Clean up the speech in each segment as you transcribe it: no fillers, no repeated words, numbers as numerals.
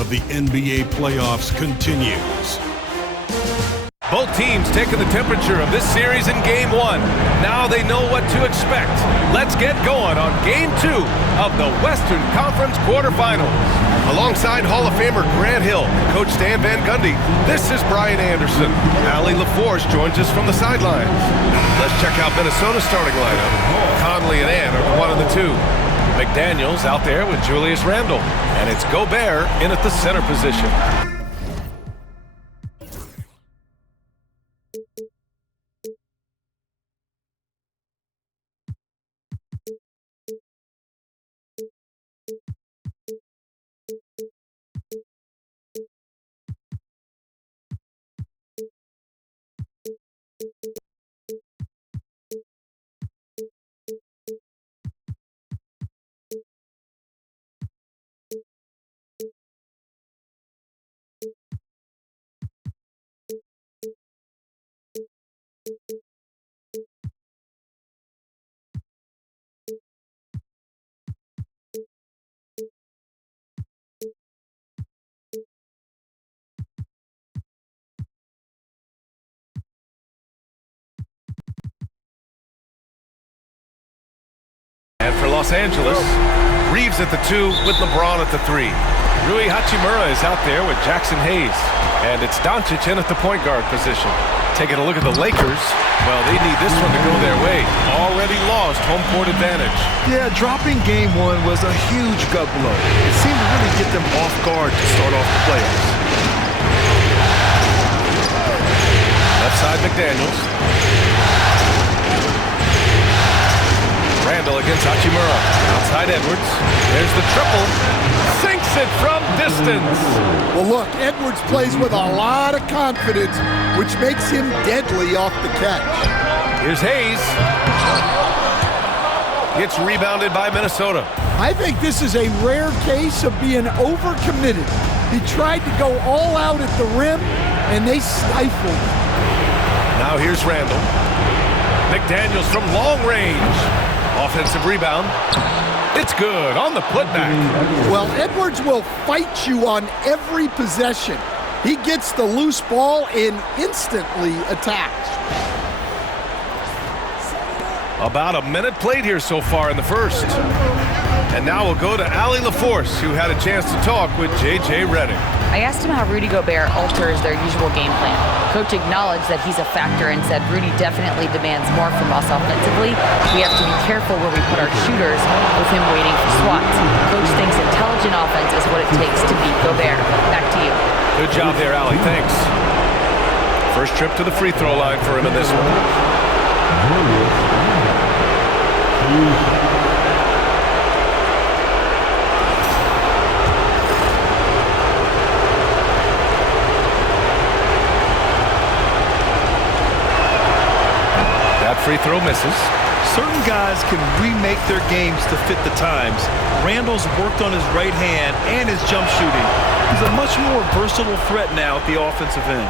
of the NBA playoffs continues. Both teams taking the temperature of this series in Game 1. Now they know what to expect. Let's get going on Game 2 of the Western Conference quarterfinals. Alongside Hall of Famer Grant Hill and Coach Stan Van Gundy, this is Brian Anderson. Allie LaForce joins us from the sidelines. Let's check out Minnesota's starting lineup. Conley and Ann are the 1 and the 2. McDaniels out there with Julius Randle. And it's Gobert in at the center position. And for Los Angeles, Reeves at the 2 with LeBron at the 3. Rui Hachimura is out there with Jackson Hayes. And it's Doncic in at the point guard position. Taking a look at the Lakers, well, they need this one to go their way. Already lost home court advantage. Yeah, dropping Game 1 was a huge gut blow. It seemed to really get them off guard to start off the playoffs. Left side, McDaniels. Randle against Hachimura. Outside Edwards. There's the triple. Sinks it from distance. Well, look, Edwards plays with a lot of confidence, which makes him deadly off the catch. Here's Hayes. Gets rebounded by Minnesota. I think this is a rare case of being overcommitted. He tried to go all out at the rim, and they stifled. Now here's Randle. McDaniels from long range. Offensive rebound. It's good on the putback. Well, Edwards will fight you on every possession. He gets the loose ball and instantly attacks. About a minute played here so far in the first. And now we'll go to Allie LaForce, who had a chance to talk with J.J. Redick. I asked him how Rudy Gobert alters their usual game plan. Coach acknowledged that he's a factor and said Rudy definitely demands more from us offensively. We have to be careful where we put our shooters with him waiting for swats. Coach thinks intelligent offense is what it takes to beat Gobert. Back to you. Good job there, Allie. Thanks. First trip to the free throw line for him in this one. Free throw misses. Certain guys can remake their games to fit the times. Randle's worked on his right hand and his jump shooting. He's a much more versatile threat now at the offensive end.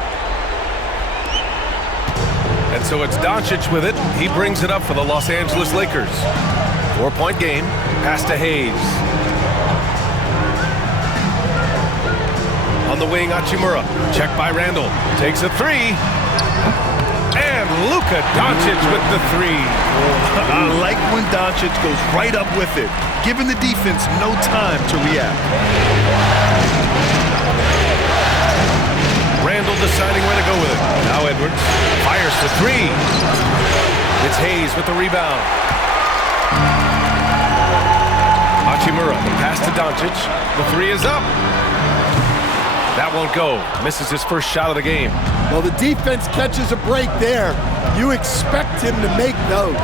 And so it's Doncic with it. He brings it up for the Los Angeles Lakers. 4-point game. Pass to Hayes. On the wing, Hachimura. Checked by Randle. Takes a 3. And Luka Doncic with the 3. I like when Doncic goes right up with it, giving the defense no time to react. Randle deciding where to go with it. Now Edwards fires for 3. It's Hayes with the rebound. Hachimura, the pass to Doncic. The 3 is up. That won't go. Misses his first shot of the game. Well, the defense catches a break there. You expect him to make those.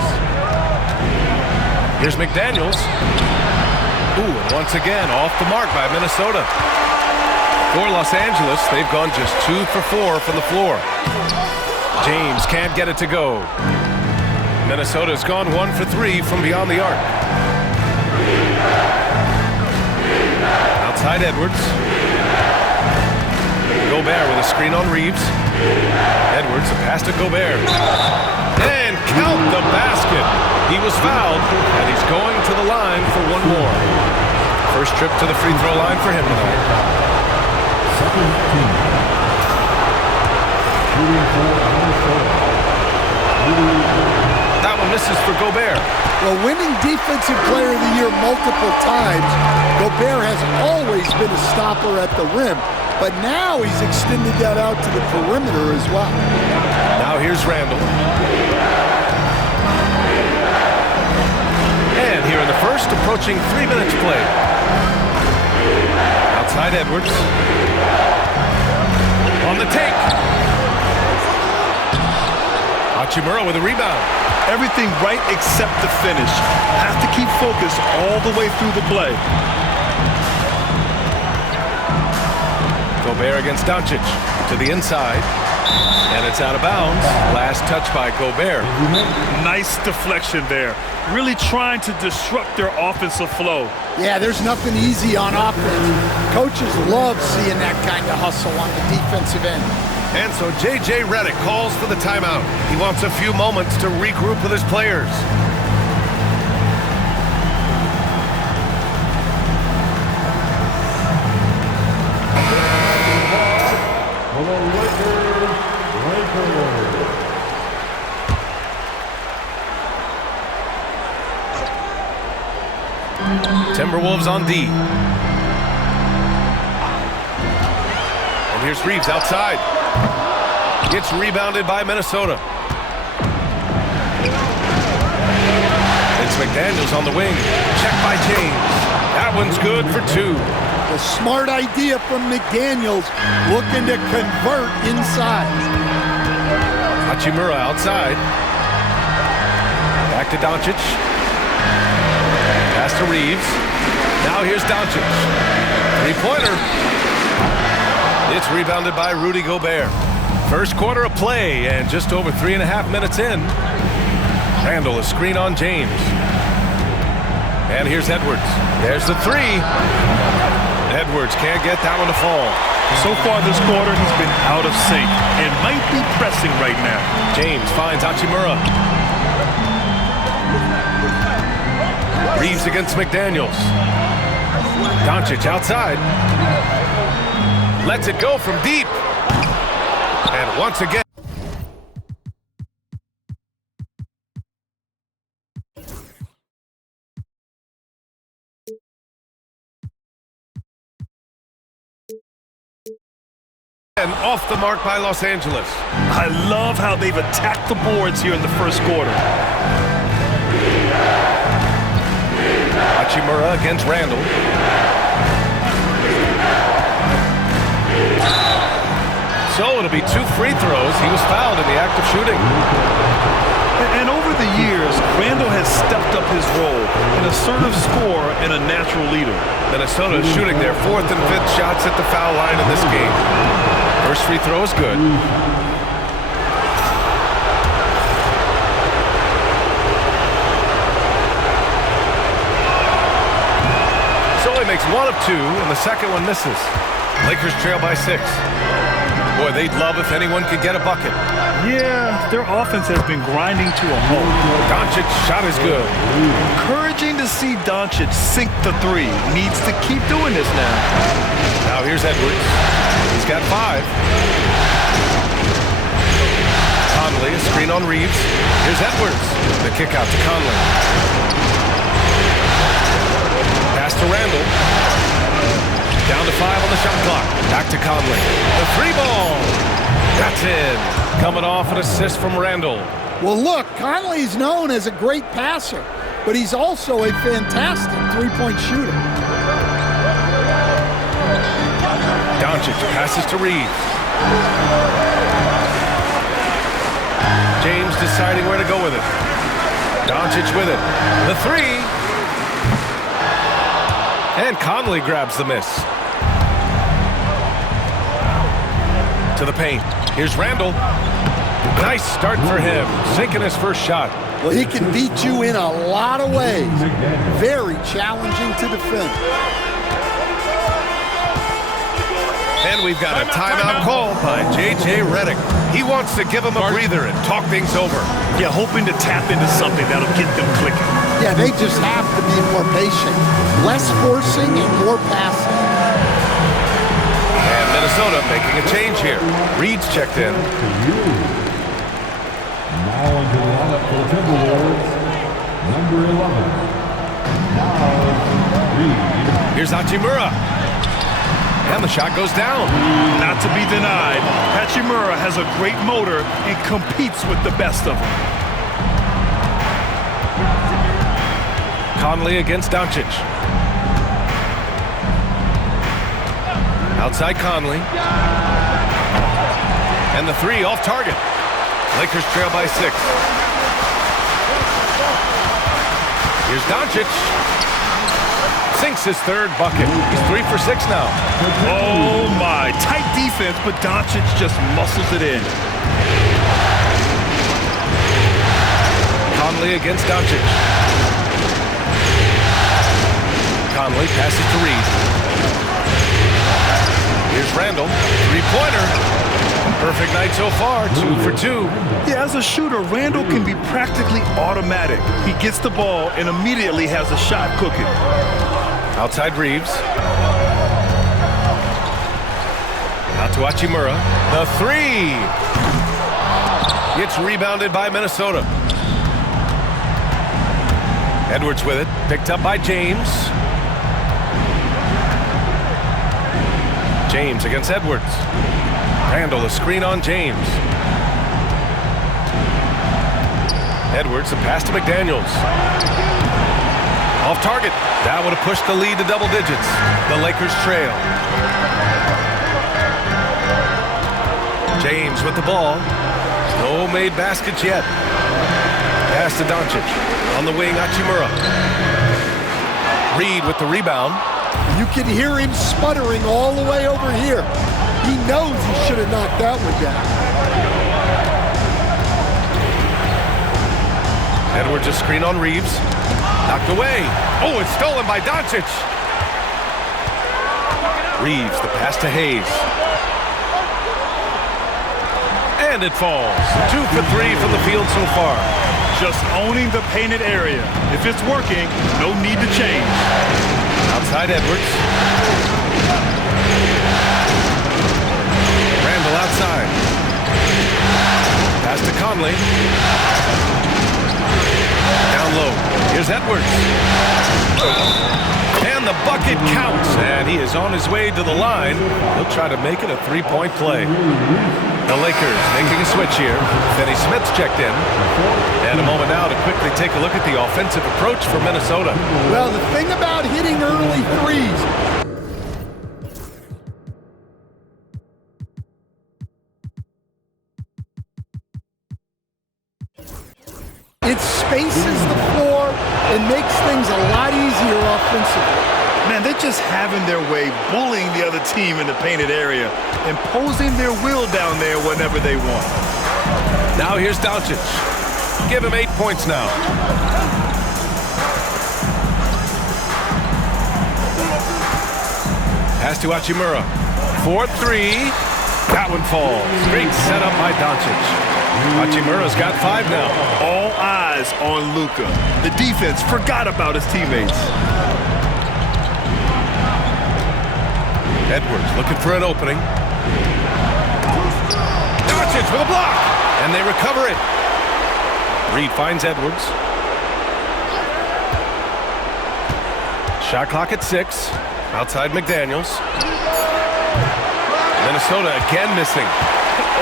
Here's McDaniels. Ooh, and once again, off the mark by Minnesota. For Los Angeles, they've gone just 2 for 4 from the floor. James can't get it to go. Minnesota's gone 1 for 3 from beyond the arc. Outside Edwards. Gobert with a screen on Reeves. Edwards, a pass to Gobert. And count the basket. He was fouled, and he's going to the line for one more. First trip to the free throw line for him tonight. misses for Gobert. Well, winning Defensive Player of the Year multiple times, Gobert has always been a stopper at the rim, but now he's extended that out to the perimeter as well. Now here's Randall. And here in the first, approaching 3 minutes play. Outside Edwards. On the take. Hachimura with a rebound. Everything right except the finish. Have to keep focus all the way through the play. Gobert against Doncic to the inside. And it's out of bounds. Last touch by Gobert. Nice deflection there. Really trying to disrupt their offensive flow. Yeah, there's nothing easy on offense. Coaches love seeing that kind of hustle on the defensive end. And so J.J. Redick calls for the timeout. He wants a few moments to regroup with his players. Timberwolves on D. And here's Reeves outside. Gets rebounded by Minnesota. It's McDaniels on the wing. Check by James. That one's good for 2. A smart idea from McDaniels, looking to convert inside. Hachimura outside. Back to Doncic. Pass to Reeves. Now here's Doncic. Three-pointer. It's rebounded by Rudy Gobert. First quarter of play and just over 3.5 minutes in. Randall, a screen on James. And here's Edwards. There's the 3. Edwards can't get that one to fall. So far this quarter, he's been out of sync and might be pressing right now. James finds Hachimura. Reeves against McDaniels. Doncic outside. Lets it go from deep. And once again. And off the mark by Los Angeles. I love how they've attacked the boards here in the first quarter. Hachimura against Randall. So it'll be 2 free throws. He was fouled in the act of shooting. And over the years, Randall has stepped up his role, an assertive scorer and a natural leader. Minnesota is shooting their 4th and 5th shots at the foul line in this game. First free throw is good. So he makes 1 of 2, and the second one misses. Lakers trail by 6. Boy, they'd love if anyone could get a bucket. Yeah, their offense has been grinding to a halt. Doncic shot is good. Encouraging to see Doncic sink the 3. Needs to keep doing this now. Now here's Edwards. He's got 5. Conley, a screen on Reeves. Here's Edwards. The kick out to Conley. Pass to Randall. Down to 5 on the shot clock. Back to Conley. The 3-ball. That's in. Coming off an assist from Randall. Well, look, Conley's known as a great passer, but he's also a fantastic three-point shooter. Doncic passes to Reeves. James deciding where to go with it. Doncic with it. The 3. And Conley grabs the miss. To the paint. Here's Randall. Nice start for him. Sinking his first shot. Well, he can beat you in a lot of ways. Very challenging to defend. And we've got a timeout called by J.J. Redick. He wants to give him a breather and talk things over. Yeah, hoping to tap into something that'll get them clicking. Yeah, they just have to be more patient. Less forcing and more passing. And Minnesota making a change here. Reed's checked in. Now into the lineup for the Timberwolves, Number 11. Now, Reed. Here's Hachimura. And the shot goes down. Not to be denied, Hachimura has a great motor and competes with the best of them. Conley against Doncic. Outside Conley. And the three off target. Lakers trail by 6. Here's Doncic. Sinks his third bucket. He's 3 for 6 now. Oh my, tight defense, but Doncic just muscles it in. Conley against Doncic. Conley passes to Reed. Here's Randall. Three-pointer. Perfect night so far, 2 for 2. Yeah, as a shooter, Randall can be practically automatic. He gets the ball and immediately has a shot cooking. Outside Reeves. Out to Hachimura. The three. It's rebounded by Minnesota. Edwards with it. Picked up by James. James against Edwards. Randall, the screen on James. Edwards, the pass to McDaniels. Off target. That would have pushed the lead to double digits. The Lakers trail. James with the ball. No made baskets yet. Pass to Doncic. On the wing, Hachimura. Reed with the rebound. You can hear him sputtering all the way over here. He knows he should have knocked that one down. Edwards, a screen on Reeves. Knocked away. Oh, it's stolen by Doncic. Reeves, the pass to Hayes. And it falls. 2 for 3 from the field so far. Just owning the painted area. If it's working, no need to change. Outside Edwards. Randall outside. Pass to Conley. Down low. Here's Edwards. And the bucket counts. And he is on his way to the line. He'll try to make it a three-point play. The Lakers making a switch here. Finney Smith's checked in. And a moment now to quickly take a look at the offensive approach for Minnesota. Well, the thing about hitting early threes, it spaces the floor and makes things a lot easier offensively. Man, they're just having their way, bullying the other team in the painted area, imposing their will down there whenever they want. Now here's Doncic. Give him 8 points now. Pass to Hachimura. 4-3. That one falls. Great setup by Doncic. Hachimura's got 5 now. All eyes on Luka. The defense forgot about his teammates. Edwards looking for an opening. Doncic with a block. And they recover it. Reed finds Edwards. Shot clock at 6. Outside McDaniels. Minnesota again missing.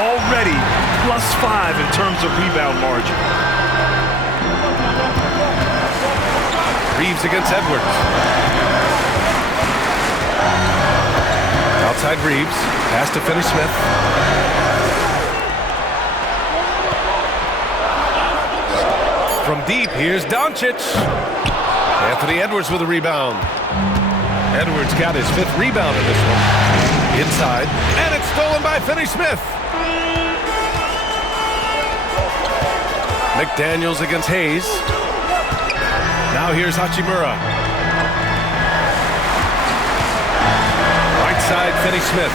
Already +5 in terms of rebound margin. Reeves against Edwards. Outside Reeves. Pass to Finney Smith. From deep, here's Doncic. Anthony Edwards with a rebound. Edwards got his 5th rebound in this one. Inside, and it's stolen by Finney Smith. McDaniels against Hayes. Now here's Hachimura. Right side, Finney Smith.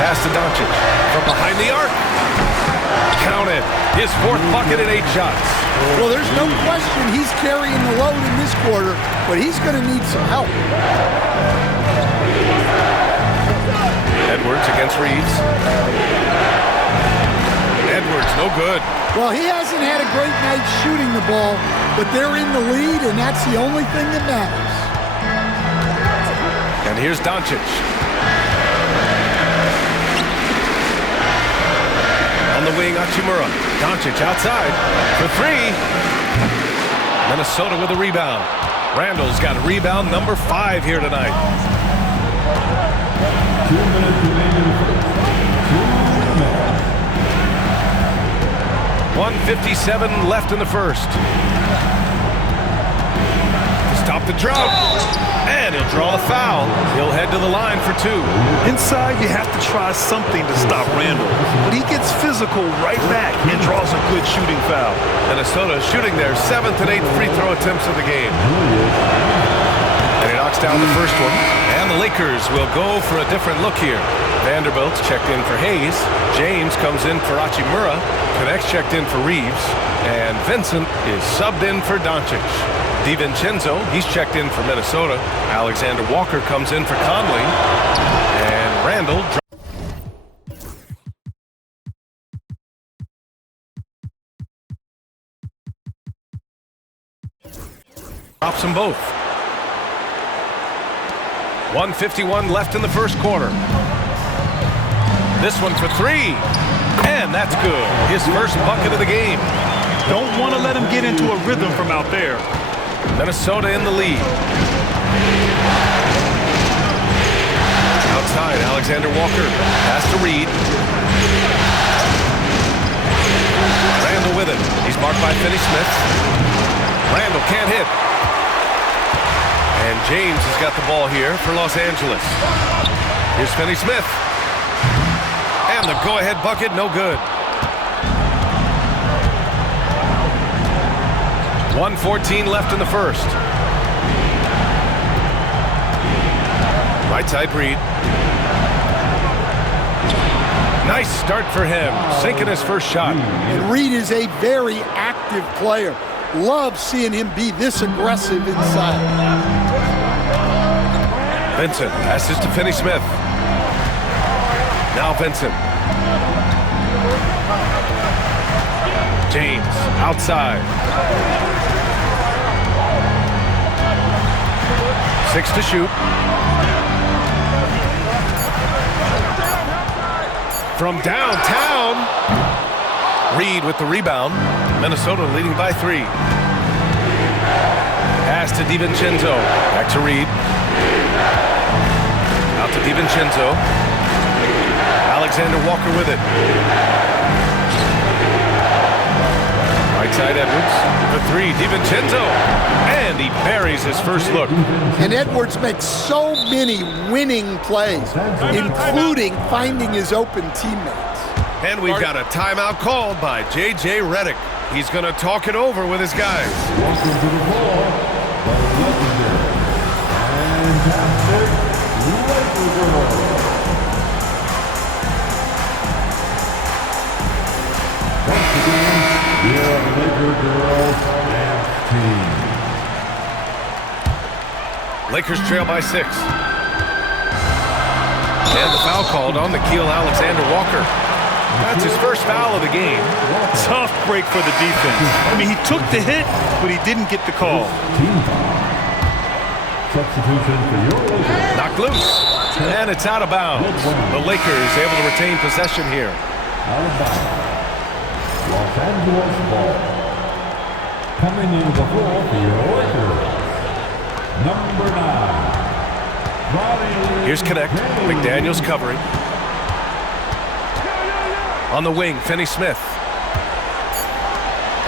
Pass to Doncic. From behind the arc. Count it. His 4th bucket in 8 shots. Well, there's no question he's carrying the load in this quarter, but he's going to need some help. Edwards against Reeves. Edwards no good. Well, he hasn't had a great night shooting the ball, but they're in the lead, and that's the only thing that matters. And here's Doncic. On the wing, Hachimura. Doncic outside for three. Minnesota with a rebound. Randall's got rebound number 5 here tonight. 2 minutes remaining. 1:57 left in the first. To stop the drought. And he'll draw the foul. He'll head to the line for 2. Inside, you have to try something to stop Randall. But he gets physical right back and draws a good shooting foul. Minnesota shooting their 7th and 8th free throw attempts of the game. And he knocks down the first one. And the Lakers will go for a different look here. Vanderbilt's checked in for Hayes. James comes in for Hachimura. Connect's checked in for Reeves. And Vincent is subbed in for Doncic. DiVincenzo, he's checked in for Minnesota. Alexander Walker comes in for Conley. And Randall drops them both. 1:51 left in the first quarter. This one for 3. And that's good. His first bucket of the game. Don't want to let him get into a rhythm from out there. Minnesota in the lead. Outside, Alexander Walker. Pass to Reed. Randall with it. He's marked by Finney-Smith. Randall can't hit. And James has got the ball here for Los Angeles. Here's Finney-Smith. And the go-ahead bucket, no good. 1:14 left in the first. Right side, Reed. Nice start for him, sinking his first shot. And Reed is a very active player. Love seeing him be this aggressive inside. Vincent passes to Finney-Smith. Now Vincent. James outside. 6 to shoot. From downtown. Reed with the rebound. Minnesota leading by 3. Pass to DiVincenzo. Back to Reed. Out to DiVincenzo. Alexander Walker with it. Right side Edwards. For 3, DiVincenzo. And he buries his first look. And Edwards makes so many winning plays, including finding his open teammates. And we've got a timeout called by J.J. Redick. He's going to talk it over with his guys. Welcome to the floor, the legendary, fantastic Laker girls. Once again, your Laker girls dance team. Lakers trail by 6. And the foul called on Nickeil Alexander-Walker. That's his first foul of the game. Tough break for the defense. I mean, he took the hit, but he didn't get the call. Team foul. Substitution for your Lakers. Knocked loose. And it's out of bounds. The Lakers able to retain possession here. Out of bounds. Los Angeles ball. Coming into the floor for your Lakers. Number 9. Here's Connect. McDaniels covering. On the wing, Finney-Smith.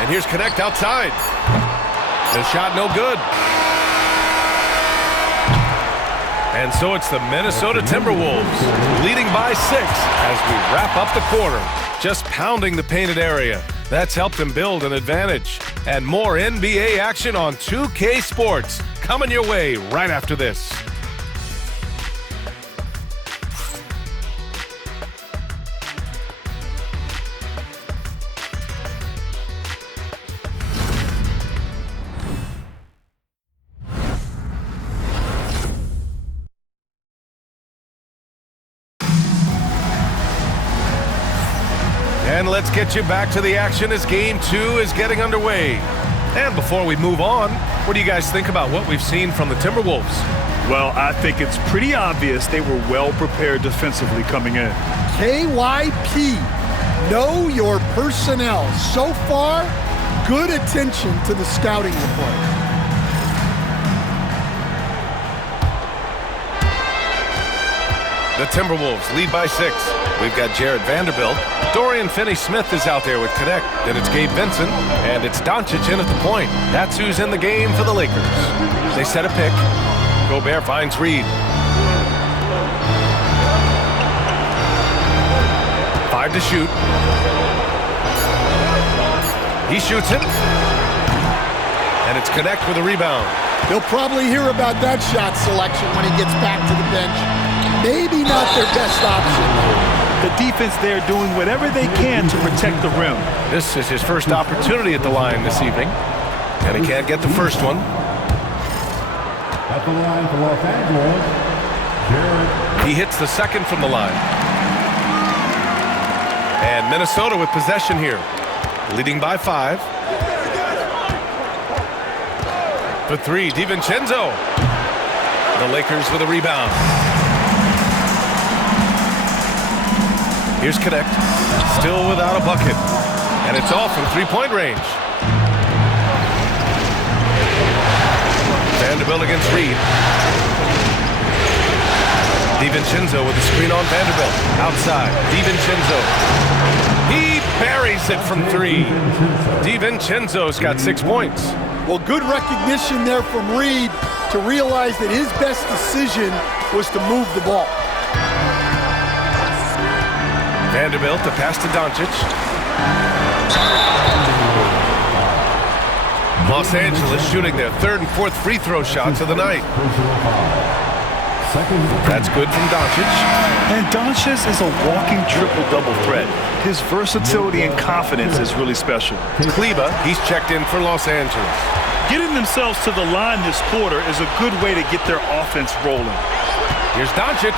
And here's Connect outside. The shot no good. And so it's the Minnesota Timberwolves leading by 6 as we wrap up the quarter. Just pounding the painted area. That's helped them build an advantage. And more NBA action on 2K Sports coming your way right after this. And let's get you back to the action as Game 2 is getting underway. And before we move on, what do you guys think about what we've seen from the Timberwolves? Well, I think it's pretty obvious they were well prepared defensively coming in. KYP, know your personnel. So far, good attention to the scouting report. The Timberwolves lead by 6. We've got Jared Vanderbilt. Dorian Finney-Smith is out there with Connect. Then it's Gabe Vincent, and it's Doncic in at the point. That's who's in the game for the Lakers. They set a pick. Gobert finds Reed. 5 to shoot. He shoots it. And it's Connect with a rebound. He'll probably hear about that shot selection when he gets back to the bench. Maybe not their best option. The defense there doing whatever they can to protect the rim. This is his first opportunity at the line this evening. And he can't get the first one. At the line for Los Angeles, Jared. He hits the second from the line. And Minnesota with possession here. Leading by 5. For 3, DiVincenzo. The Lakers with a rebound. Here's Connect. Still without a bucket. And it's off from three-point range. Vanderbilt against Reed. DiVincenzo with the screen on Vanderbilt. Outside. DiVincenzo. He buries it from 3. DiVincenzo's got 6 points. Well, good recognition there from Reed to realize that his best decision was to move the ball. Vanderbilt to pass to Doncic. Los Angeles shooting their 3rd and 4th free throw shots of the night. That's good from Doncic. And Doncic is a walking triple-double threat. His versatility and confidence is really special. Kleba, he's checked in for Los Angeles. Getting themselves to the line this quarter is a good way to get their offense rolling. Here's Doncic.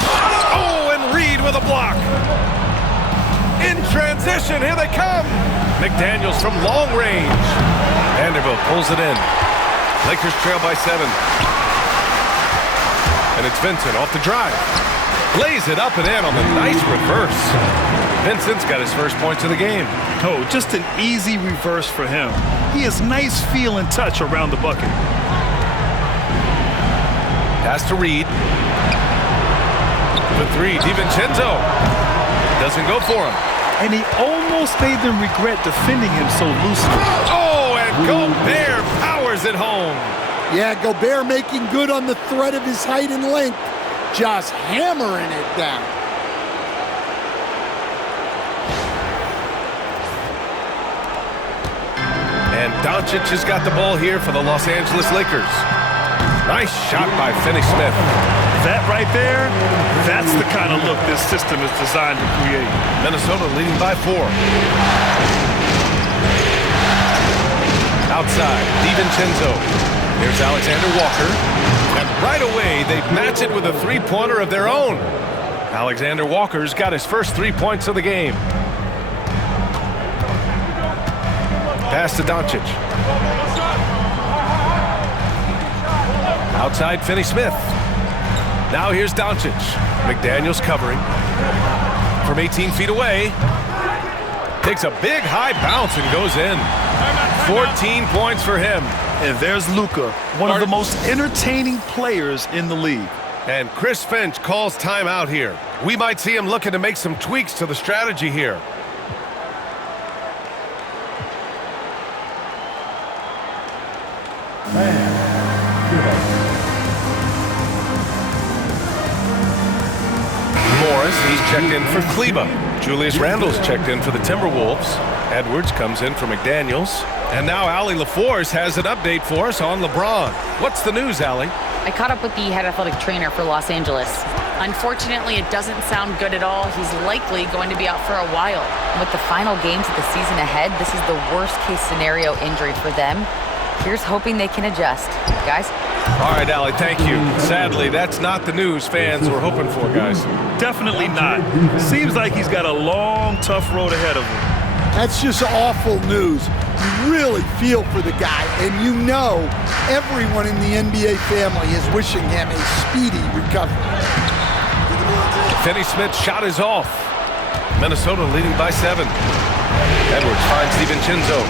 Oh, and Reed with a block. In transition, here they come. McDaniels from long range. Vanderbilt pulls it in. Lakers trail by 7. And it's Vincent off the drive. Lays it up and in on the nice reverse. Vincent's got his first points of the game. Oh, just an easy reverse for him. He has nice feel and touch around the bucket. Pass to Reed. For 3, DiVincenzo. Doesn't go for him. And he almost made them regret defending him so loosely. Oh, and Gobert powers it home. Yeah, Gobert making good on the threat of his height and length. Just hammering it down. And Doncic has got the ball here for the Los Angeles Lakers. Nice shot by Finney-Smith. That right there, that's the kind of look this system is designed to create. Minnesota leading by 4. Outside, DiVincenzo. Here's Alexander Walker. And right away, they match it with a three-pointer of their own. Alexander Walker's got his first 3 points of the game. Pass to Doncic. Outside, Finney-Smith. Now here's Doncic. McDaniels covering. From 18 feet away. Takes a big high bounce and goes in. 14 points for him. And there's Luka, one of the most entertaining players in the league. And Chris Finch calls timeout here. We might see him looking to make some tweaks to the strategy here. Morris, he's checked in for Kleba. Julius Randle's checked in for the Timberwolves. Edwards comes in for McDaniels. And now Allie LaForce has an update for us on LeBron. What's the news, Allie? I caught up with the head athletic trainer for Los Angeles. Unfortunately, it doesn't sound good at all. He's likely going to be out for a while. And with the final games of the season ahead, this is the worst-case scenario injury for them. Here's hoping they can adjust. Guys? All right, Allie, thank you. Sadly, that's not the news fans were hoping for, guys. Definitely not. Seems like he's got a long, tough road ahead of him. That's just awful news. You really feel for the guy, and you know everyone in the NBA family is wishing him a speedy recovery. Finney-Smith's shot is off. Minnesota leading by 7. Edwards finds DiVincenzo.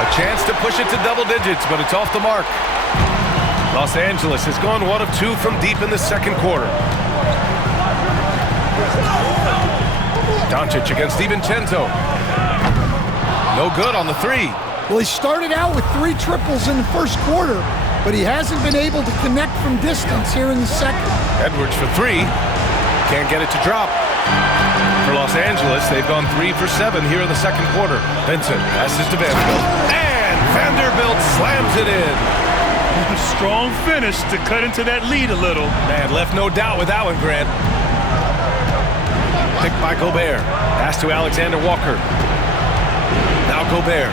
A chance to push it to double digits, but it's off the mark. Los Angeles has gone 1 of 2 from deep in the second quarter. Doncic against DiVincenzo. No good on the 3. Well, he started out with 3 triples in the first quarter, but he hasn't been able to connect from distance here in the second. Edwards for 3. Can't get it to drop. For Los Angeles, they've gone 3 for 7 here in the second quarter. Vincent passes to Vanderbilt. And Vanderbilt slams it in. Strong finish to cut into that lead a little. Man, left no doubt with that one, Grant. Picked by Gobert. Pass to Alexander Walker. Now Gobert.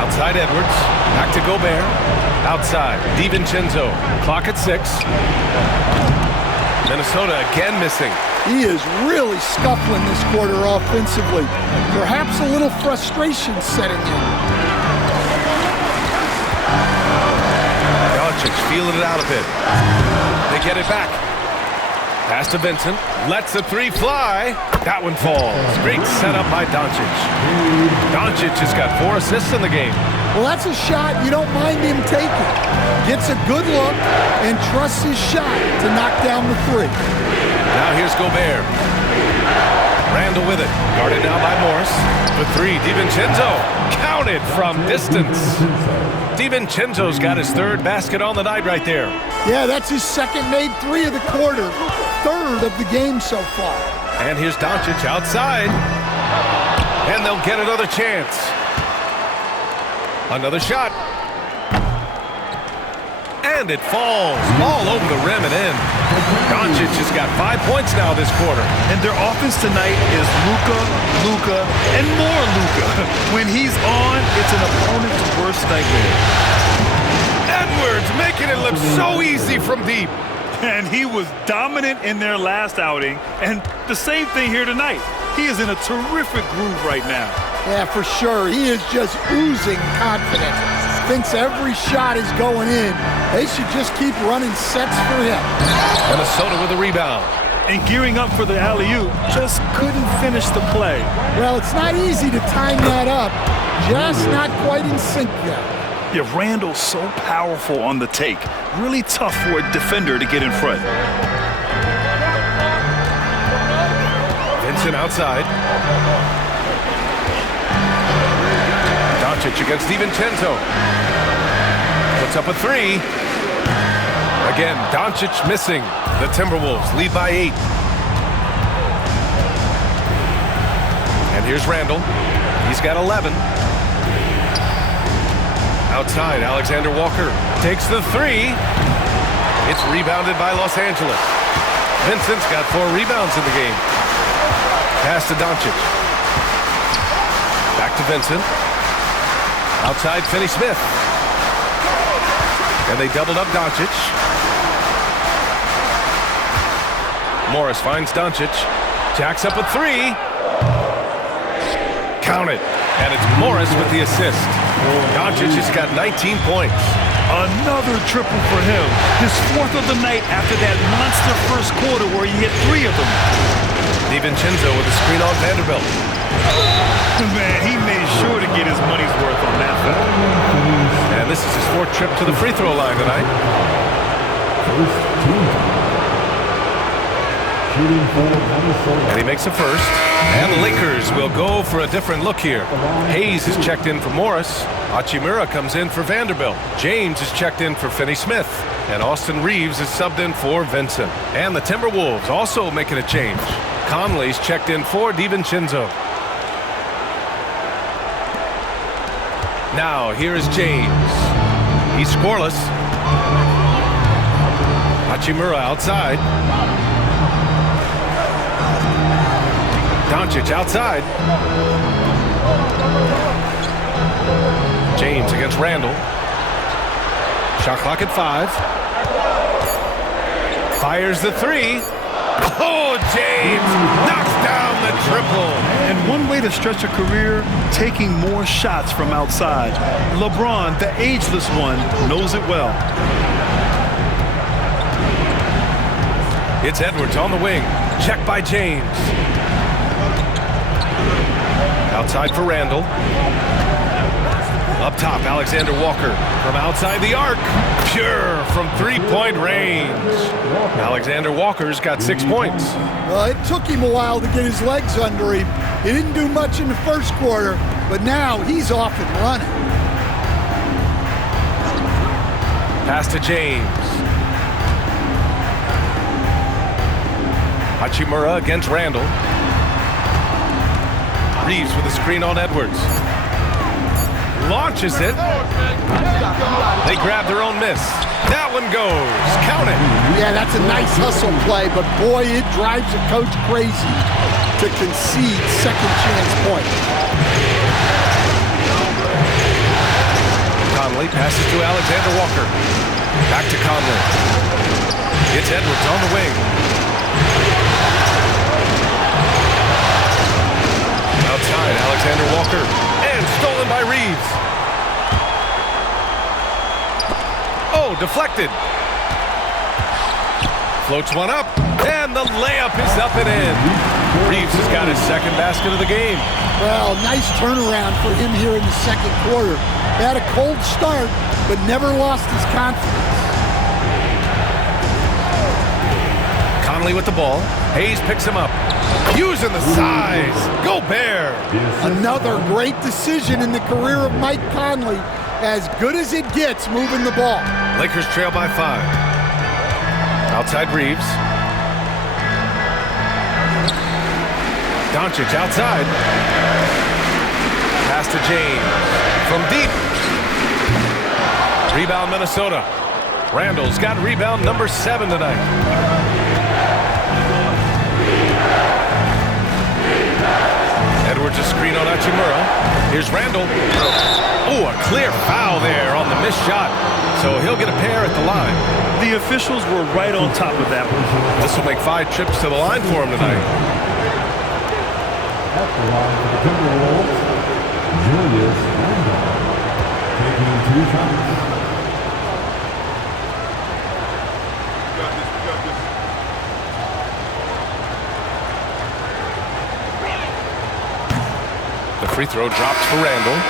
Outside Edwards. Back to Gobert. Outside. DiVincenzo. Clock at 6. Minnesota again missing. He is really scuffling this quarter offensively. Perhaps a little frustration setting in. Doncic feeling it out a bit. They get it back. Pass to Vincent. Lets the 3 fly. That one falls. Great setup by Doncic. Doncic has got 4 assists in the game. Well, that's a shot you don't mind him taking. Gets a good look and trusts his shot to knock down the 3. Now here's Gobert. Randall with it. Guarded now by Morris. For 3, DiVincenzo. Counted from distance. DiVincenzo's got his 3rd basket on the night right there. Yeah, that's his 2nd made 3 of the quarter. 3rd of the game so far. And here's Doncic outside. And they'll get another chance. Another shot. And it falls all over the rim and in. Doncic has got 5 points now this quarter. And their offense tonight is Luka, and more Luka. When he's on, it's an opponent's worst nightmare. Edwards making it look so easy from deep. And he was dominant in their last outing. And the same thing here tonight. He is in a terrific groove right now. Yeah, for sure. He is just oozing confidence. Thinks every shot is going in. They should just keep running sets for him. Minnesota with a rebound. And gearing up for the alley-oop, just couldn't finish the play. Well, it's not easy to time that up. Just not quite in sync yet. Yeah, Randall's so powerful on the take. Really tough for a defender to get in front. Vincent outside. Doncic against DiVincenzo. Puts up a 3. Again, Doncic missing. The Timberwolves lead by 8. And here's Randall. He's got 11. Outside, Alexander Walker takes the 3. It's rebounded by Los Angeles. Vincent's got 4 rebounds in the game. Pass to Doncic. Back to Vincent. Outside, Finney-Smith. And they doubled up Doncic. Morris finds Doncic. Jacks up a 3. Count it. And it's Morris with the assist. Doncic has got 19 points. Another triple for him. His 4th of the night after that monster first quarter where he hit 3 of them. DiVincenzo with a screen on Vanderbilt. Man, he made sure to get his money's worth on that foul. And this is his 4th trip to the free throw line tonight. And he makes a first. And the Lakers will go for a different look here. Hayes is checked in for Morris. Hachimura comes in for Vanderbilt. James is checked in for Finney-Smith. And Austin Reeves is subbed in for Vincent. And the Timberwolves also making a change. Conley's checked in for DiVincenzo. Now, here is James. He's scoreless. Hachimura outside. Doncic outside. James against Randall. Shot clock at 5. Fires the 3. Oh, James knocks down the triple. And one way to stretch a career, taking more shots from outside. LeBron, the ageless one, knows it well. It's Edwards on the wing. Check by James. Outside for Randall. Up top, Alexander Walker from outside the arc. Pure from three-point range. Alexander Walker's got 6 points. Well, it took him a while to get his legs under him. He didn't do much in the first quarter, but now he's off and running. Pass to James. Hachimura against Randall. Reeves with a screen on Edwards. Launches it. They grab their own miss. That one goes. Count it. Yeah, that's a nice hustle play, but boy, it drives a coach crazy to concede second chance point. Conley passes to Alexander Walker. Back to Conley. It's Edwards on the wing. Outside, Alexander Walker. And stolen by Reeves. Oh, deflected. Floats one up. And the layup is up and in. Reeves has got his second basket of the game. Well, nice turnaround for him here in the second quarter. Had a cold start, but never lost his confidence. Conley with the ball. Hayes picks him up. Using the size. Go Bear. Another great decision in the career of Mike Conley. As good as it gets moving the ball. Lakers trail by 5. Outside Reeves. Doncic outside. Pass to James. From deep. Rebound Minnesota. Randall's got rebound number 7 tonight. Edwards a screen on Hachimura. Here's Randall. Oh, a clear foul there on the missed shot. So he'll get a pair at the line. The officials were right on top of that one. This will make 5 trips to the line for him tonight. At the line for the Timberwolves, Julius Randle, taking 2 shots. The free throw drops for Randall.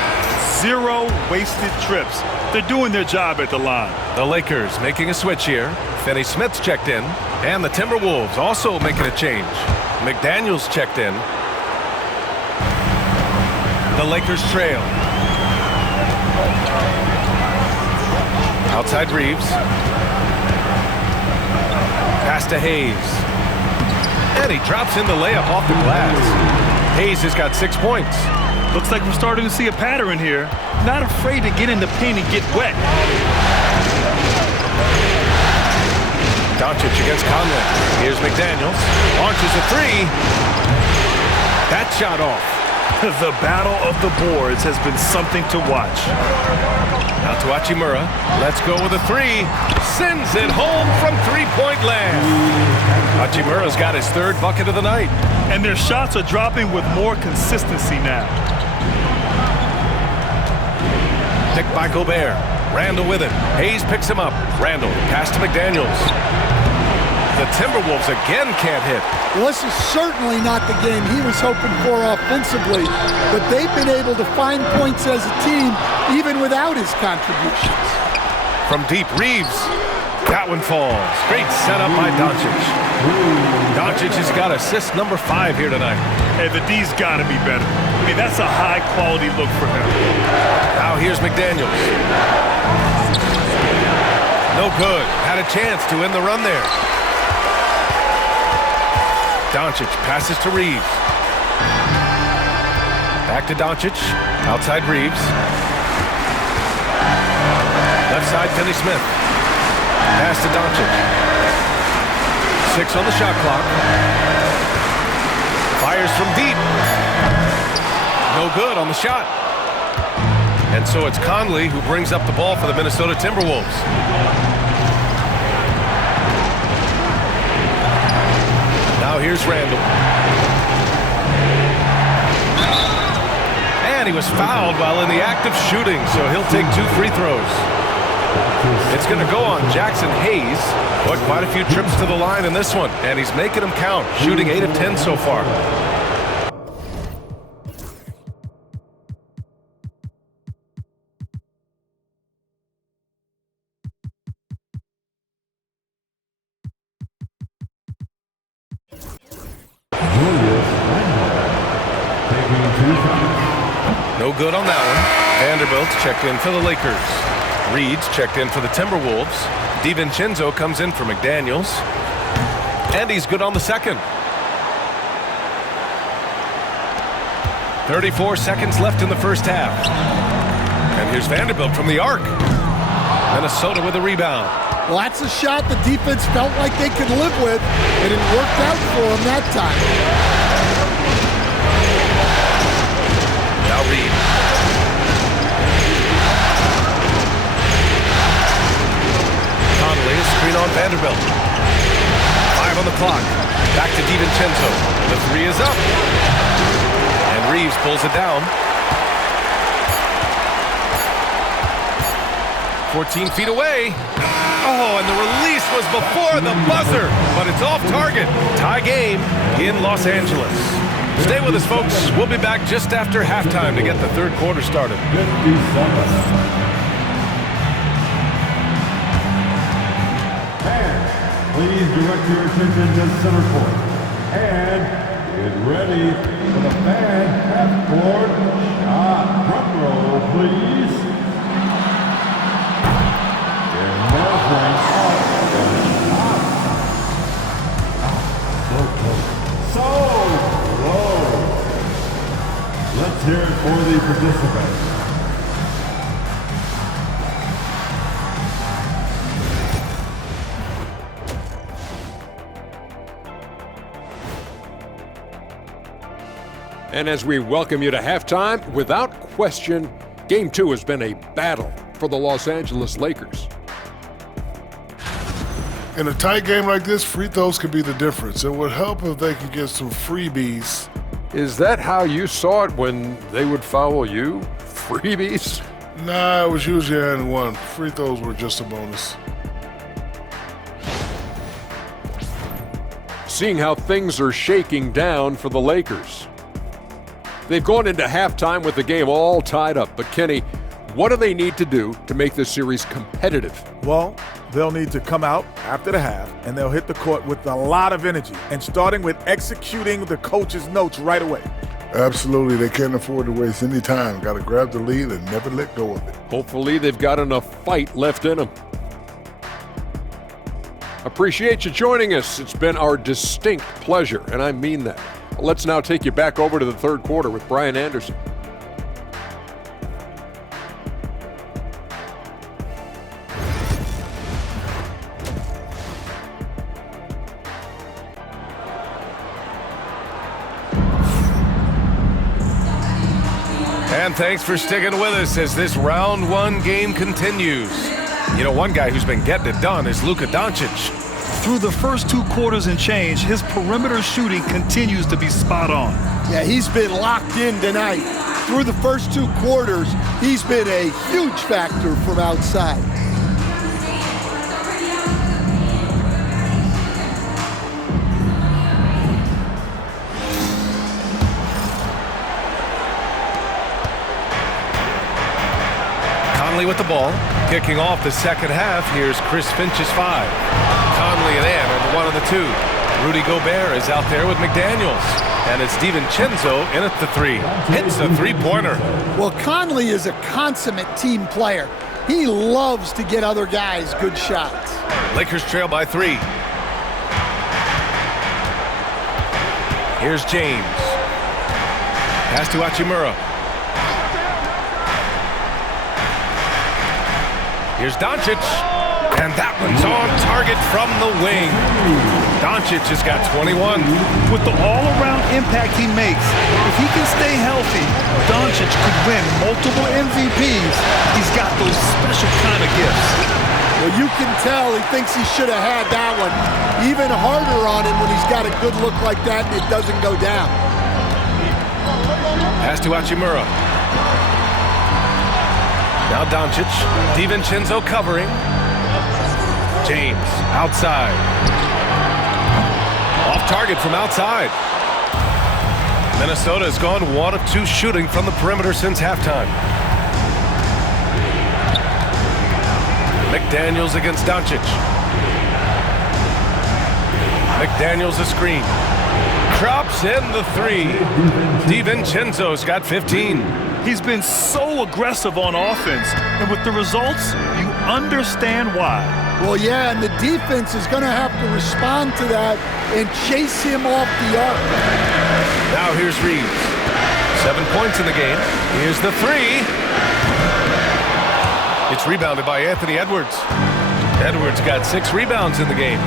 0 wasted trips. They're doing their job at the line. The Lakers making a switch here. Finney Smith's checked in. And the Timberwolves also making a change. McDaniels checked in. The Lakers trail. Outside Reeves. Pass to Hayes. And he drops in the layup off the glass. Hayes has got 6 points. Looks like we're starting to see a pattern here. Not afraid to get in the paint and get wet. Doncic against Conley. Here's McDaniels. Launches a 3. That shot off. The battle of the boards has been something to watch. Out to Hachimura. Let's go with a 3. Sends it home from three-point land. Hachimura's got his 3rd bucket of the night. And their shots are dropping with more consistency now. Picked by Gobert. Randall with it. Hayes picks him up. Randall, pass to McDaniels. The Timberwolves again can't hit. Well, this is certainly not the game he was hoping for offensively, but they've been able to find points as a team even without his contributions. From deep, Reeves. That one falls. Great setup by Doncic. Doncic has got assist number 5 here tonight. Hey, the D's got to be better. I mean, that's a high-quality look for him. Now here's McDaniels. No good. Had a chance to end the run there. Doncic passes to Reeves. Back to Doncic. Outside Reeves. Left side, Finney Smith. Pass to Doncic. 6 on the shot clock. Fires from deep. No good on the shot. And so it's Conley who brings up the ball for the Minnesota Timberwolves. Randle. And he was fouled while in the act of shooting, so he'll take 2 free throws. It's going to go on Jackson Hayes. But quite a few trips to the line in this one, and he's making them count, shooting 8 of 10 so far. No good on that one. Vanderbilt checked in for the Lakers. Reed's checked in for the Timberwolves. DiVincenzo comes in for McDaniels. And he's good on the second. 34 seconds left in the first half. And here's Vanderbilt from the arc. Minnesota with a rebound. Well, that's a shot the defense felt like they could live with, and it worked out for them that time. Now Reed. Conley, screen on Vanderbilt. 5 on the clock. Back to DiVincenzo. The 3 is up. And Reeves pulls it down. 14 feet away. Oh, and the release was before the buzzer, but it's off target. Tie game in Los Angeles. Stay with us, folks. We'll be back just after halftime to get the third quarter started. Please direct your attention to center court. And get ready for the fan half-court shot. Front row, please. They're measuring up the shot. So close. So close. Let's hear it for the participants. And as we welcome you to halftime, without question, Game 2 has been a battle for the Los Angeles Lakers. In a tight game like this, free throws could be the difference. It would help if they could get some freebies. Is that how you saw it when they would foul you? Freebies? Nah, it was usually and one. Free throws were just a bonus. Seeing how things are shaking down for the Lakers. They've gone into halftime with the game all tied up. But Kenny, what do they need to do to make this series competitive? Well, they'll need to come out after the half, and they'll hit the court with a lot of energy, and starting with executing the coach's notes right away. Absolutely. They can't afford to waste any time. Got to grab the lead and never let go of it. Hopefully they've got enough fight left in them. Appreciate you joining us. It's been our distinct pleasure, and I mean that. Let's now take you back over to the third quarter with Brian Anderson. And thanks for sticking with us as this round 1 game continues. You know, one guy who's been getting it done is Luka Doncic. Through the first 2 quarters and change, his perimeter shooting continues to be spot on. Yeah, he's been locked in tonight. Through the first 2 quarters, he's been a huge factor from outside. Conley with the ball. Kicking off the second half, here's Chris Finch's 5. Conley and Ann are the 1 and the 2. Rudy Gobert is out there with McDaniels. And it's DiVincenzo in at the 3. Hits a 3-pointer. Well, Conley is a consummate team player. He loves to get other guys good shots. Lakers trail by 3. Here's James. Pass to Hachimura. Here's Doncic. And that one's on target from the wing. Doncic has got 21. With the all-around impact he makes, if he can stay healthy, Doncic could win multiple MVPs. He's got those special kind of gifts. Well, you can tell he thinks he should have had that one. Even harder on him when he's got a good look like that and it doesn't go down. Pass to Hachimura. Now Doncic. DiVincenzo covering. James outside. Off target from outside. Minnesota has gone 1 of 2 shooting from the perimeter since halftime. McDaniels against Doncic. McDaniels a screen. Drops in the 3. DiVincenzo's got 15. He's been so aggressive on offense, and with the results, you understand why. Well, yeah, and the defense is going to have to respond to that and chase him off the arc. Now here's Reeves. 7 points in the game. Here's the 3. It's rebounded by Anthony Edwards. Edwards got 6 rebounds in the game.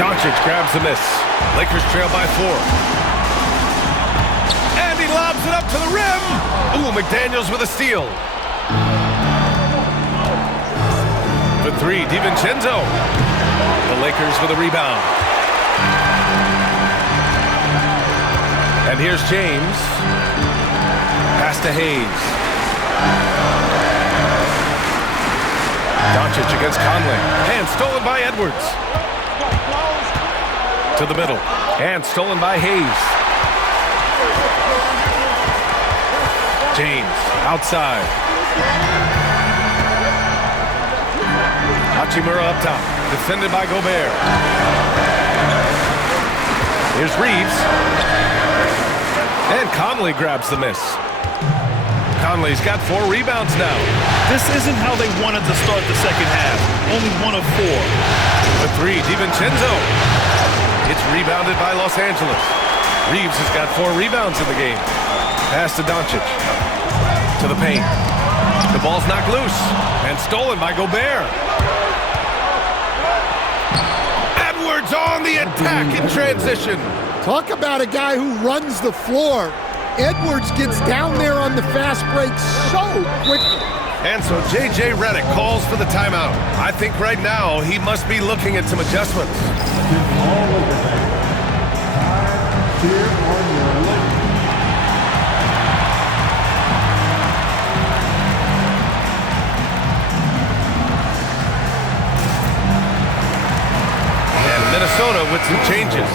Doncic grabs the miss. Lakers trail by 4. And he lobs it up to the rim. Ooh, McDaniels with a steal. For 3, DiVincenzo. The Lakers with a rebound. And here's James. Pass to Hayes. Doncic against Conley. And stolen by Edwards. To the middle. And stolen by Hayes. James outside. Hachimura up top. Defended by Gobert. Here's Reeves. And Conley grabs the miss. Conley's got 4 rebounds now. This isn't how they wanted to start the second half. Only 1 of 4. For 3, DiVincenzo. It's rebounded by Los Angeles. Reeves has got 4 rebounds in the game. Pass to Doncic. To the paint. The ball's knocked loose. And stolen by Gobert. Edwards on the attack in transition. Talk about a guy who runs the floor. Edwards gets down there on the fast break so quickly. And so J.J. Redick calls for the timeout. I think right now he must be looking at some adjustments. Minnesota with some changes.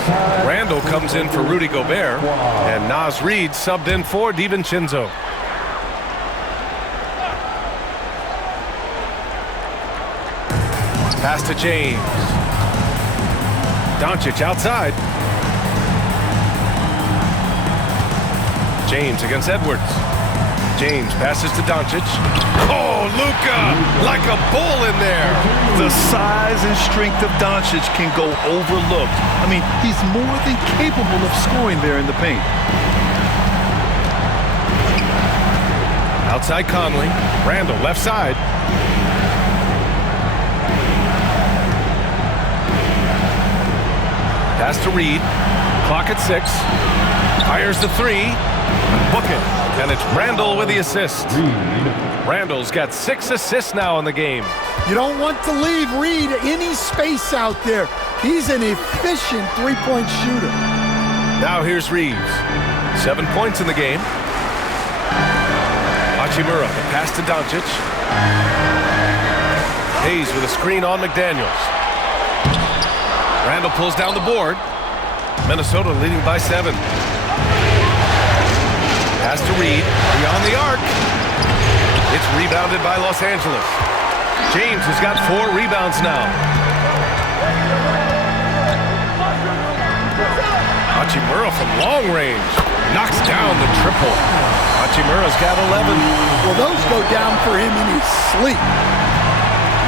Randall comes in for Rudy Gobert, and Naz Reid subbed in for DiVincenzo. Pass to James. Doncic outside. James against Edwards. James passes to Doncic. Oh, Luka, like a bull in there. The size and strength of Doncic can go overlooked. I mean, he's more than capable of scoring there in the paint. Outside Conley. Randall left side. Pass to Reed. Clock at 6. Fires the 3. Book it. And it's Randall with the assist. Randall's got 6 assists now in the game. You don't want to leave Reed any space out there. He's an efficient three-point shooter. Now here's Reeves. 7 points in the game. Hachimura, the pass to Doncic. Hayes with a screen on McDaniels. Randall pulls down the board. Minnesota leading by 7. Pass to Reed, beyond the arc. It's rebounded by Los Angeles. James has got 4 rebounds now. Hachimura from long range knocks down the triple. Hachimura's got 11. Well, those go down for him in his sleep.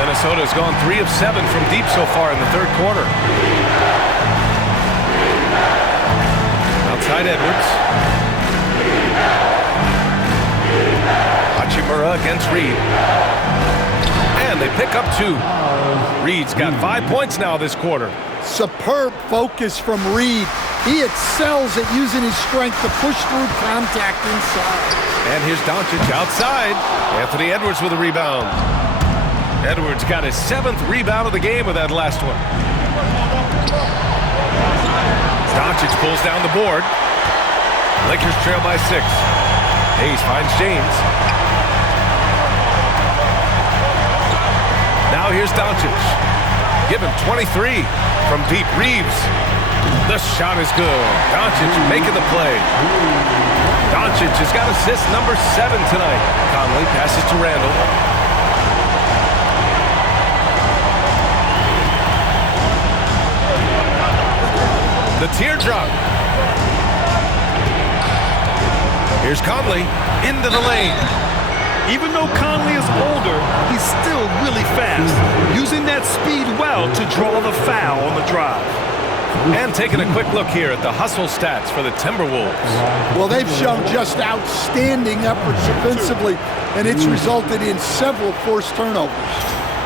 Minnesota's gone 3 of 7 from deep so far in the third quarter. Outside Edwards. Hachimura against Reed. And they pick up 2. Reed's got 5 points now this quarter. Superb focus from Reed. He excels at using his strength to push through contact inside. And here's Doncic outside. Anthony Edwards with a rebound. Edwards got his 7th rebound of the game with that last one. Doncic pulls down the board. Lakers trail by 6. Hayes finds James. Now here's Doncic. Give him 23 from deep. Reeves. The shot is good. Doncic making the play. Doncic has got assist number 7 tonight. Conley passes to Randall. The teardrop. Here's Conley into the lane. Even though Conley is older, he's still really fast, using that speed well to draw the foul on the drive. And taking a quick look here at the hustle stats for the Timberwolves. Well, they've shown just outstanding efforts defensively, and it's resulted in several forced turnovers.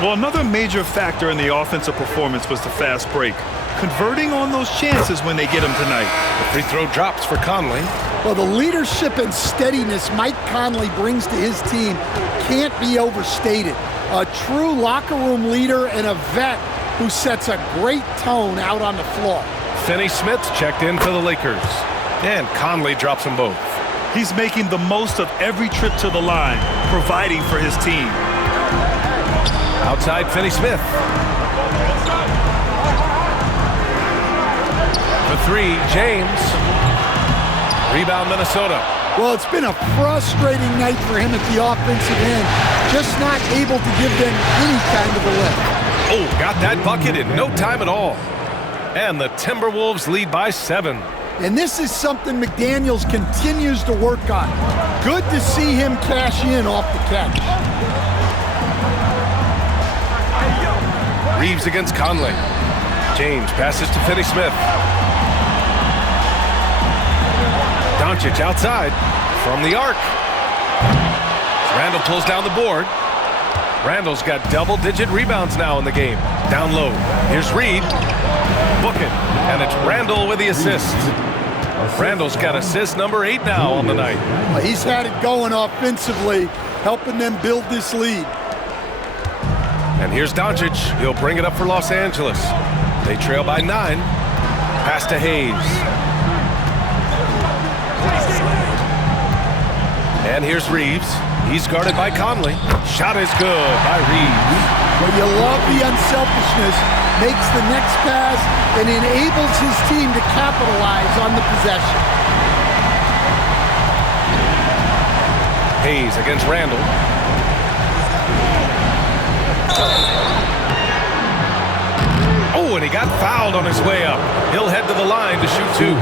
Well, another major factor in the offensive performance was the fast break, converting on those chances when they get them tonight. The free throw drops for Conley. Well, the leadership and steadiness Mike Conley brings to his team can't be overstated. A true locker room leader and a vet who sets a great tone out on the floor. Finney Smith checked in for the Lakers. And Conley drops them both. He's making the most of every trip to the line, providing for his team. Outside Finney Smith. For 3, James. Rebound Minnesota. Well, it's been a frustrating night for him at the offensive end, just not able to give them any kind of a lift. Oh, got that bucket in no time at all. And the Timberwolves lead by 7. And this is something McDaniels continues to work on. Good to see him cash in off the catch. Reeves against Conley. James passes to Finney Smith. Doncic outside from the arc. Randall pulls down the board. Randall's got double-digit rebounds now in the game. Down low. Here's Reed. Book it. And it's Randall with the assist. Randall's got assist number 8 now on the night. Well, he's had it going offensively, helping them build this lead. And here's Doncic. He'll bring it up for Los Angeles. They trail by 9. Pass to Hayes. And here's Reeves. He's guarded by Conley. Shot is good by Reeves. Well, you love the unselfishness. Makes the next pass and enables his team to capitalize on the possession. Hayes against Randall. Oh, and he got fouled on his way up. He'll head to the line to shoot 2.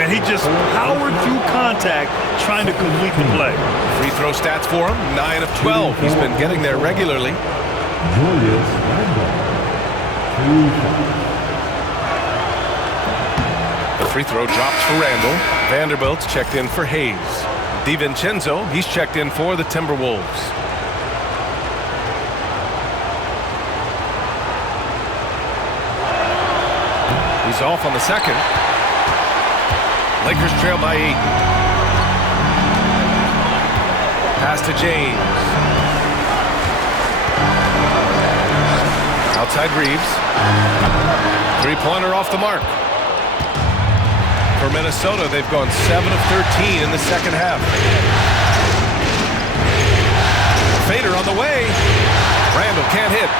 And he just powered through contact trying to complete the play. Free throw stats for him, 9 of 12. He's been getting there regularly. Julius Randle. 2 shots. The free throw drops for Randall. Vanderbilt's checked in for Hayes. DiVincenzo, he's checked in for the Timberwolves. He's off on the second. Lakers trail by 8. Pass to James. Outside Reeves. 3-pointer off the mark. For Minnesota, they've gone 7 of 13 in the second half. Fader on the way. Randall can't hit.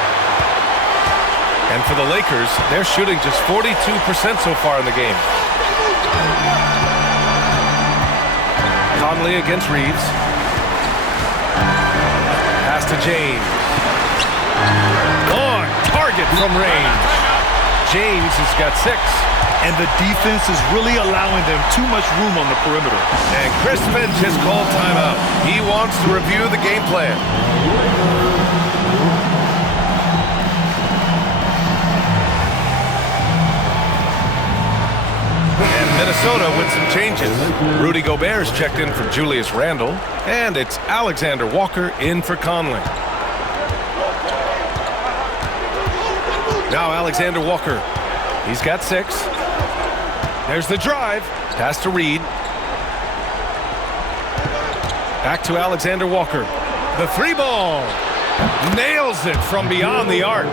And for the Lakers, they're shooting just 42% so far in the game. Conley against Reeves. Pass to James. On target from range. James has got 6. And the defense is really allowing them too much room on the perimeter. And Chris Finch has called timeout. He wants to review the game plan. And Minnesota with some changes. Rudy Gobert's checked in for Julius Randle. And it's Alexander Walker in for Conley. Now Alexander Walker. He's got 6. There's the drive. Pass to Reed. Back to Alexander Walker. The 3 ball. Nails it from beyond the arc.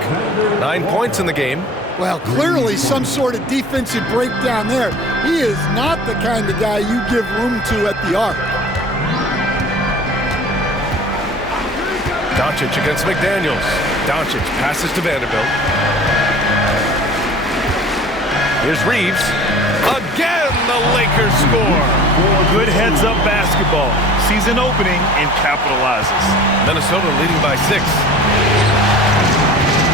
9 points in the game. Well, clearly some sort of defensive breakdown there. He is not the kind of guy you give room to at the arc. Doncic against McDaniels. Doncic passes to Vanderbilt. Here's Reeves. Again, the Lakers score. Good heads-up basketball. Sees an opening and capitalizes. Minnesota leading by 6.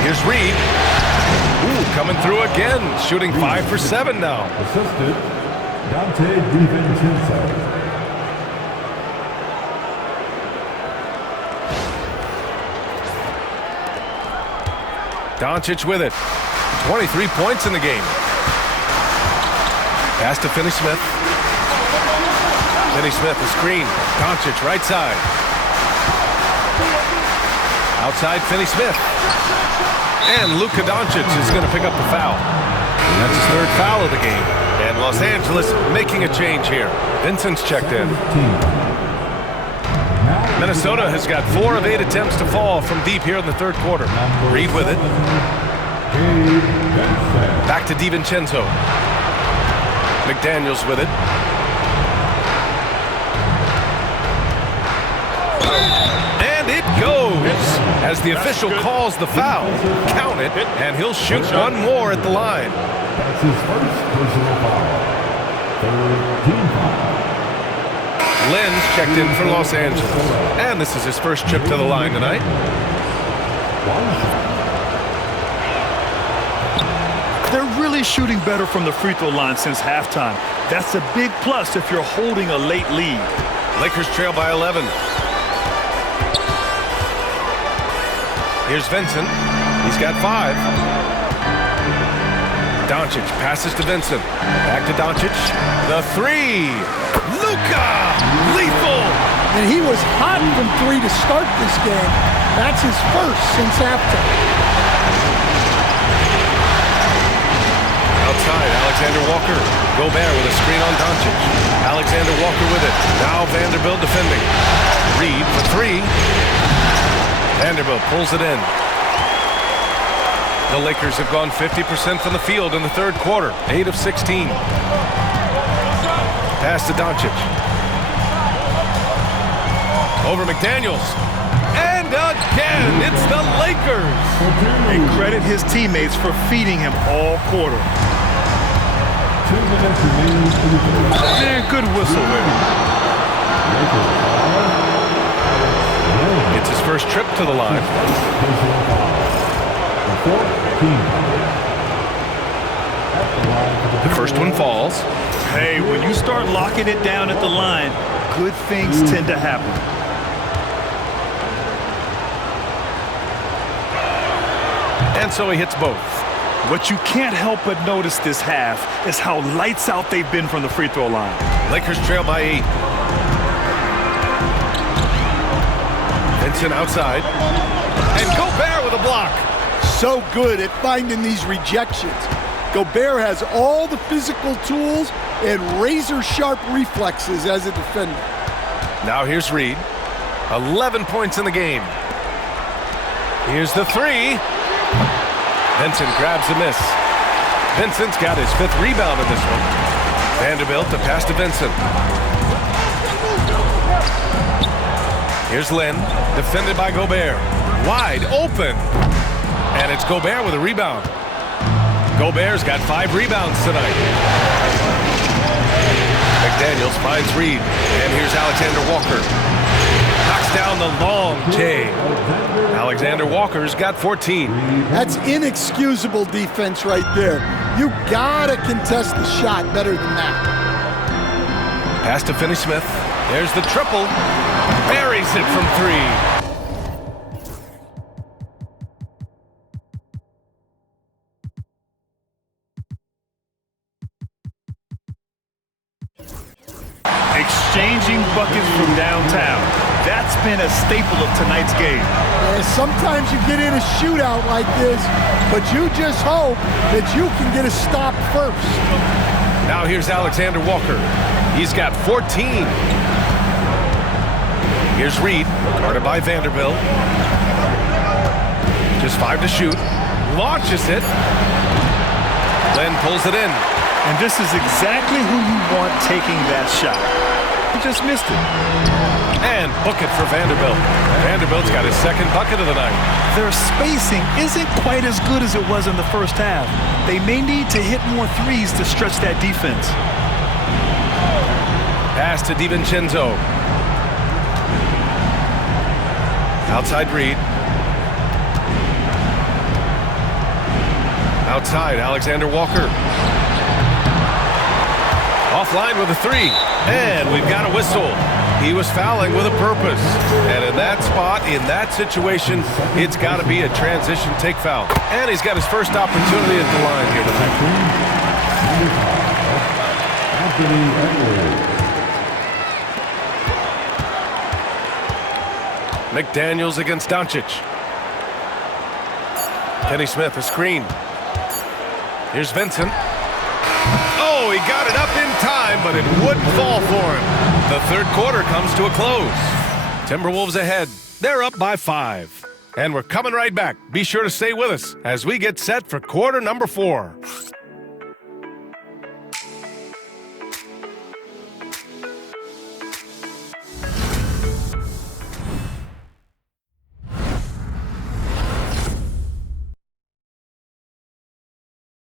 Here's Reed. Ooh, coming through again. Shooting 5 for 7 now. Assisted, Dante DiVincenzo. Doncic with it. 23 points in the game. Pass to Finney-Smith. Finney-Smith, a screen. Doncic, right side. Outside, Finney-Smith. And Luka Doncic is going to pick up the foul. That's his 3rd foul of the game. And Los Angeles making a change here. Vincent's checked in. Minnesota has got 4 of 8 attempts to fall from deep here in the 3rd quarter. Reed with it. Back to DiVincenzo. McDaniels with it. And it goes as the official calls the foul. Count it, and he'll shoot 1 more at the line. That's his first personal foul. 3rd team foul. Len's checked in for Los Angeles. And this is his first trip to the line tonight. They're really shooting better from the free throw line since halftime. That's a big plus if you're holding a late lead. Lakers trail by 11. Here's Vincent. He's got 5. Doncic passes to Vincent. Back to Doncic. The 3. Luka! Lethal! And he was hot from 3 to start this game. That's his first since halftime. Outside, Alexander Walker. Gobert with a screen on Doncic. Alexander Walker with it. Now Vanderbilt defending. Reed for 3. Vanderbilt pulls it in. The Lakers have gone 50% from the field in the 3rd quarter. 8 of 16. Pass to Doncic. Over McDaniels. And again, it's the Lakers. And credit his teammates for feeding him all quarter. 2 minutes remaining in the 3rd. And good whistle there. It's his first trip to the line. The first one falls. Hey, when you start locking it down at the line, good things tend to happen. And so he hits both. What you can't help but notice this half is how lights out they've been from the free throw line. Lakers trail by 8. Vincent outside. And Gobert with a block. So good at finding these rejections. Gobert has all the physical tools and razor-sharp reflexes as a defender. Now here's Reed. 11 points in the game. Here's the 3. Vincent grabs the miss. Vincent's got his 5th rebound in this one. Vanderbilt to pass to Vincent. Here's Len, defended by Gobert. Wide open. And it's Gobert with a rebound. Gobert's got 5 rebounds tonight. McDaniels finds Reed. And here's Alexander Walker. Knocks down the long J. Alexander Walker's got 14. That's inexcusable defense right there. You gotta contest the shot better than that. Pass to Finney-Smith. There's the triple. Buries it from 3. Exchanging buckets from downtown. That's That's been a staple of tonight's game. Yeah, sometimes you get in a shootout like this, but you just hope that you can get a stop first. Now here's Alexander Walker. He's got 14. Here's Reed, guarded by Vanderbilt. Just 5 to shoot. Launches it. Glenn pulls it in. And this is exactly who you want taking that shot. He just missed it. And book it for Vanderbilt. Vanderbilt's got his second bucket of the night. Their spacing isn't quite as good as it was in the first half. They may need to hit more threes to stretch that defense. Pass to DiVincenzo. Outside Reed. Outside Alexander Walker. Offline with a 3. And we've got a whistle. He was fouling with a purpose. And in that spot, in that situation, it's got to be a transition take foul. And he's got his first opportunity at the line here tonight. McDaniels against Doncic. Kenny Smith, a screen. Here's Vincent. Oh, he got it up in time, but it wouldn't fall for him. The third quarter comes to a close. Timberwolves ahead. They're up by 5. And we're coming right back. Be sure to stay with us as we get set for quarter number 4.